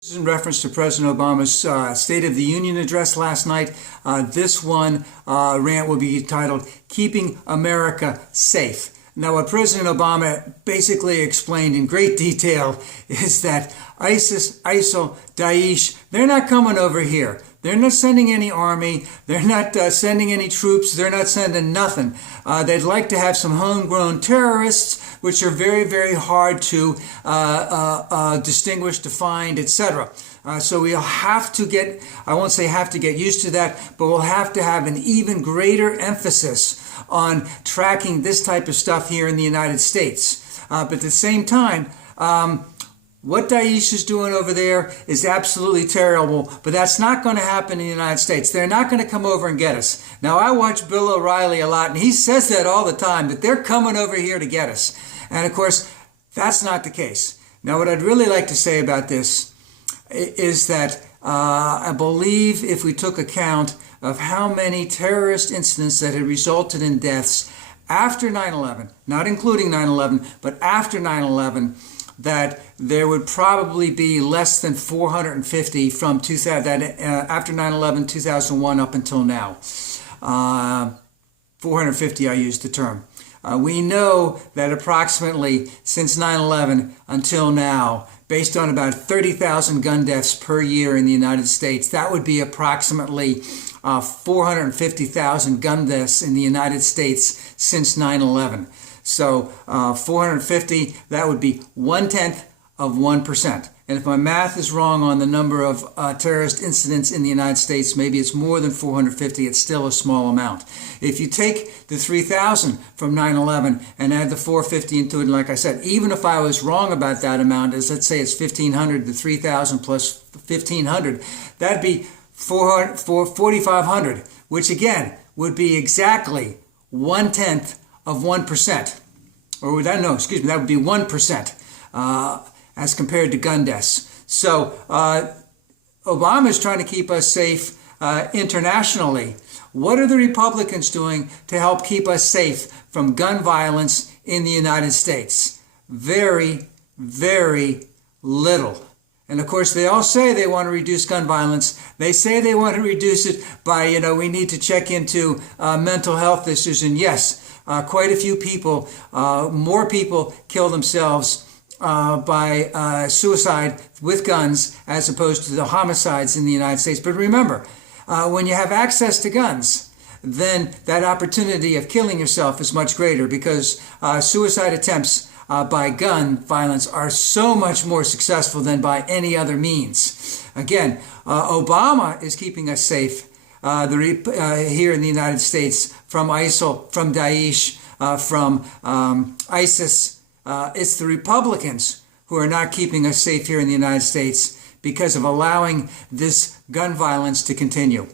This is in reference to President Obama's State of the Union address last night. This one rant will be titled, Keeping America Safe. Now, what President Obama basically explained in great detail is that ISIS, ISIL, Daesh, they're not coming over here. They're not sending any army. They're not sending any troops. They're not sending nothing. They'd like to have some homegrown terrorists, which are very, very hard to distinguish, define, etc. So we'll have to get, I won't say have to get used to that, but we'll have to have an even greater emphasis on tracking this type of stuff here in the United States. But at the same time, what Daesh is doing over there is absolutely terrible, but that's not going to happen in the United States. They're not going to come over and get us. Now, I watch Bill O'Reilly a lot, and he says that all the time, that they're coming over here to get us. And of course, that's not the case. Now, what I'd really like to say about this is that I believe if we took account of how many terrorist incidents that had resulted in deaths after 9/11, not including 9/11, but after 9/11, that there would probably be less than 450 from 2000, after 9/11, 2001 up until now. 450, I used the term. We know that approximately since 9/11 until now, based on about 30,000 gun deaths per year in the United States, that would be approximately 450,000 gun deaths in the United States since 9/11. So 450, that would be 1/10 of 1%. And if my math is wrong on the number of terrorist incidents in the United States, maybe it's more than 450, it's still a small amount. If you take the 3,000 from 9/11 and add the 450 into it, and like I said, even if I was wrong about that amount, as let's say it's 1,500, the 3,000 plus 1,500, that'd be 4,500, which again would be exactly 1/10 of 1%. Or would that, no, excuse me, that would be 1%. As compared to gun deaths. So Obama is trying to keep us safe internationally. What are the Republicans doing to help keep us safe from gun violence in the United States? Very, very little. And of course, they all say they want to reduce gun violence. They say they want to reduce it by, we need to check into mental health issues. And yes, quite a few people, more people kill themselves by suicide with guns as opposed to the homicides in the United States. But remember, when you have access to guns, then that opportunity of killing yourself is much greater because suicide attempts by gun violence are so much more successful than by any other means. Again, Obama is keeping us safe here in the United States from ISIL, from Daesh, from ISIS. It's the Republicans who are not keeping us safe here in the United States because of allowing this gun violence to continue.